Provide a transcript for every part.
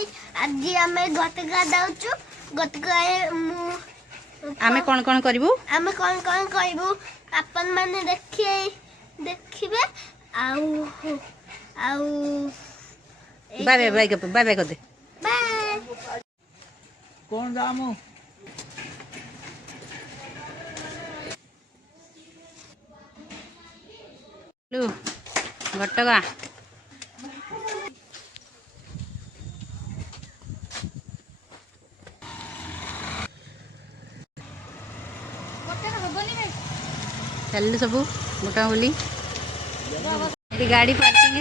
भाई आज आमे गतका दाउचु गतका आमे कौन करिवु आमे कौन करिवु अपन माने देखिबे आउ आउ बाय बाय कर दे बाय कौन जामु लु घटगा चल सब मोटा बोली गाड़ी पार्किंग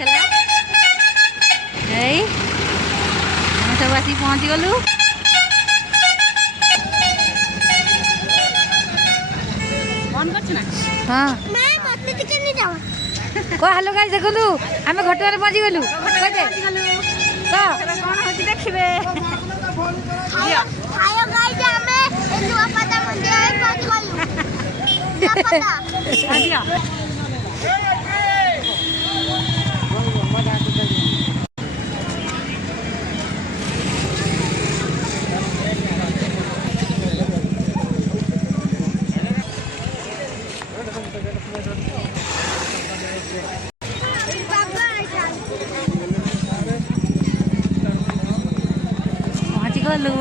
है सब आसी पहुँच गलु हाँ कह हेलो गाइस देखलु आमे घटगारे पहुँची गलु देखिबे हायो गाइस आमे नुआपदा मंदिर पहुंच गलु नुआपदा पहुँची गलु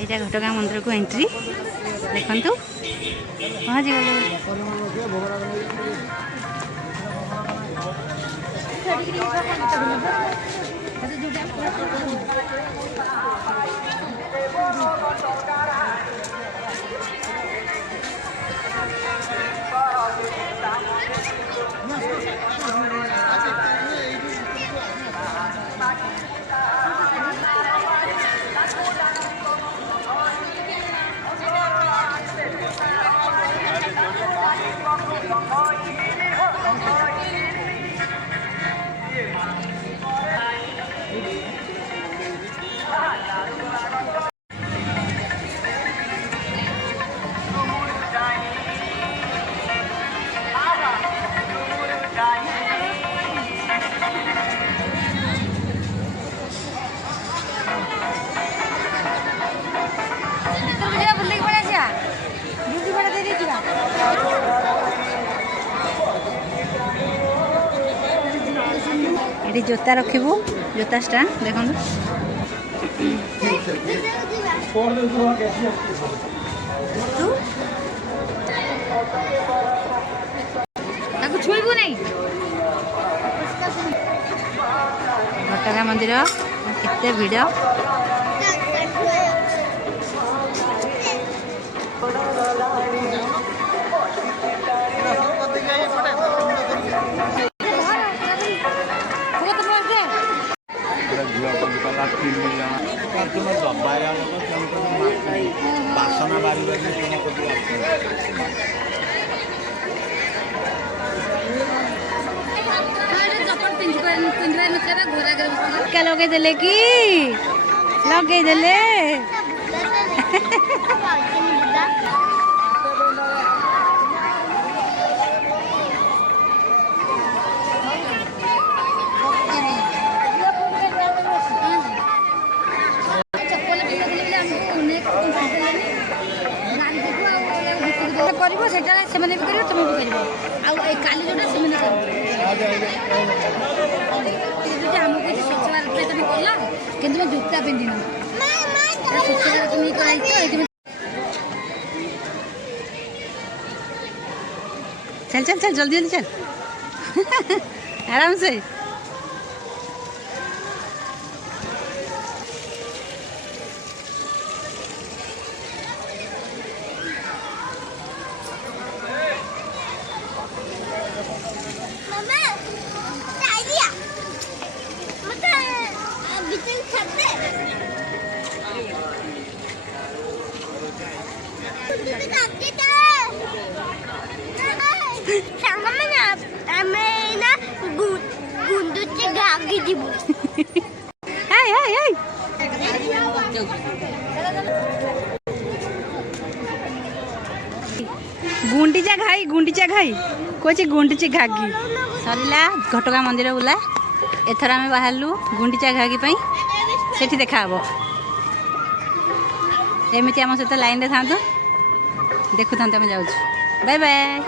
ये घटगाँ मंदिर को एंट्री देखु पहुँची गलु ये जोता रखिबू जोता स्टैंड देखो छुईबू नहीं घटगाँ मंदिर केते भिड़ लगे देले कि लगे देले करिवो सेटा सेमने भी करिवो तुम भी करिवो आ काली जोटा सेमने करिवो हमको स्वच्छ भारत में कला किंतु मैं जूता पिंधिन स्वच्छ भारत में कराई चल चल चल जल्दी जल्दी चल आराम से गुंडीचा घाई कोची गुंडीची घागी सरला घटगाँ मंदिर बुला एथर आम बाहरलु गुंडीचा घागी सेठी देखा हे एमती आम सहित लाइन रे था देखु था आम जाऊँ बाय बाय।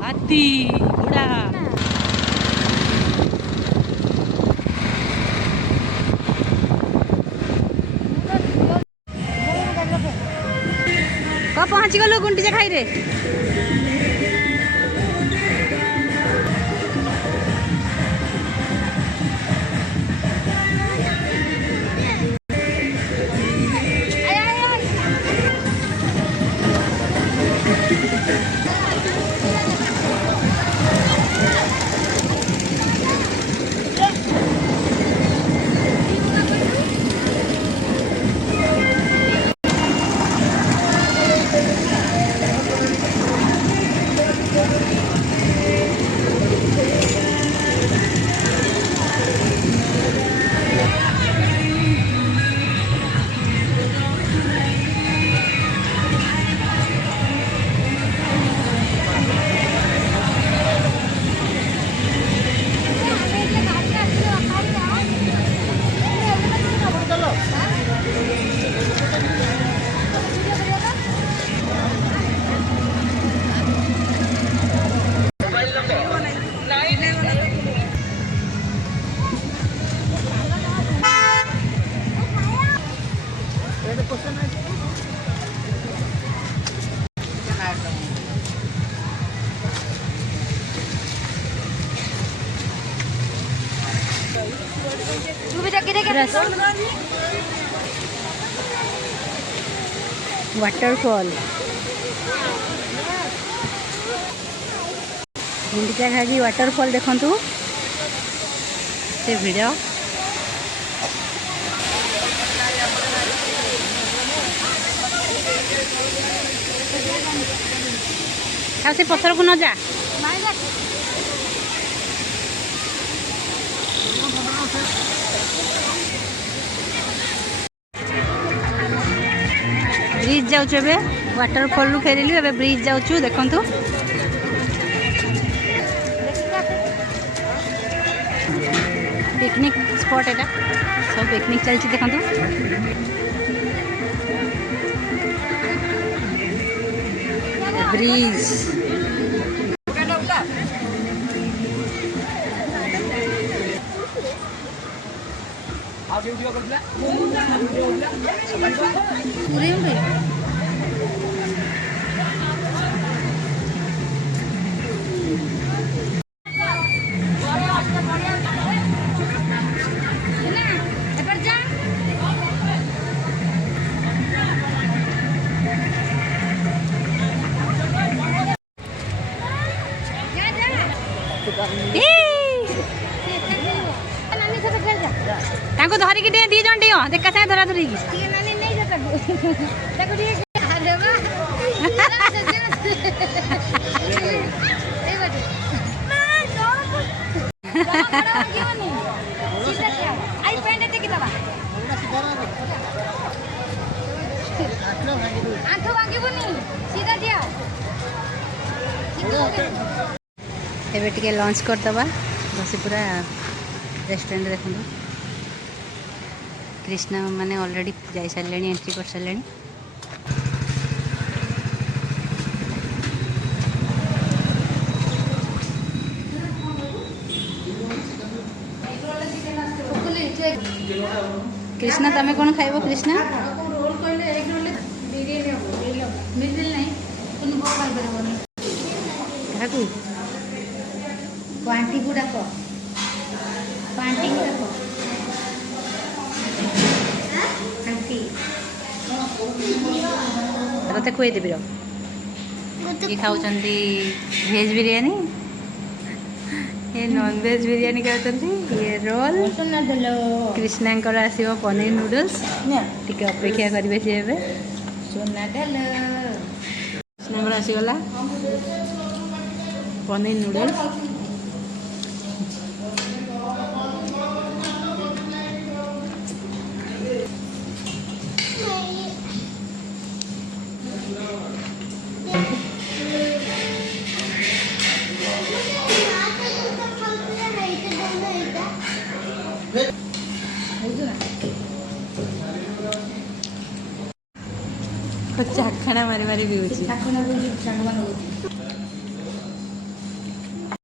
हाथी घोड़ा कब पहुँची गलु गुंडीचा खाई रे वाटरफॉल गुंडीचा घागी वाटरफॉल देखंतु से वीडियो से पत्थर को न जा ब्रिज जाऊँ वाटरफॉल रू फेरिलु ए ब्रिज जाऊँ देखंतु पिकनिक स्पॉट एटा सब पिकनिक चलती देखंतु ब्रिज धरिकी दी जन टी देखा सागे धरा धरिकी एबे टिके लंच करदबा बस पूरा रेस्टोरेंट देखो कृष्णा माने ऑलरेडी जाई सारे एंट्री कर सारे कृष्णा तमें कौन खाइब कृष्णा रोल कहले एग रोल बिरयानी हम बिरयानी नहीं तुम को खाइ परबनी काकू क्वांटी को डाको क्वांटी को डाको आंटी तते खुए देबी रो ये खाउचंदी भेज बिरयानी ये नॉन भेज बिरयानी खाउचंदी ये रोल सुना देलो कृष्णांकर आसीबो पनीर नूडल्स टिके अपेक्षा करिवे से एबे सुना देलो कृष्णांकर आसी गला पनीर नूडल्स चाखणा मारी मारी भी होची चाखणा भी सांगवान होची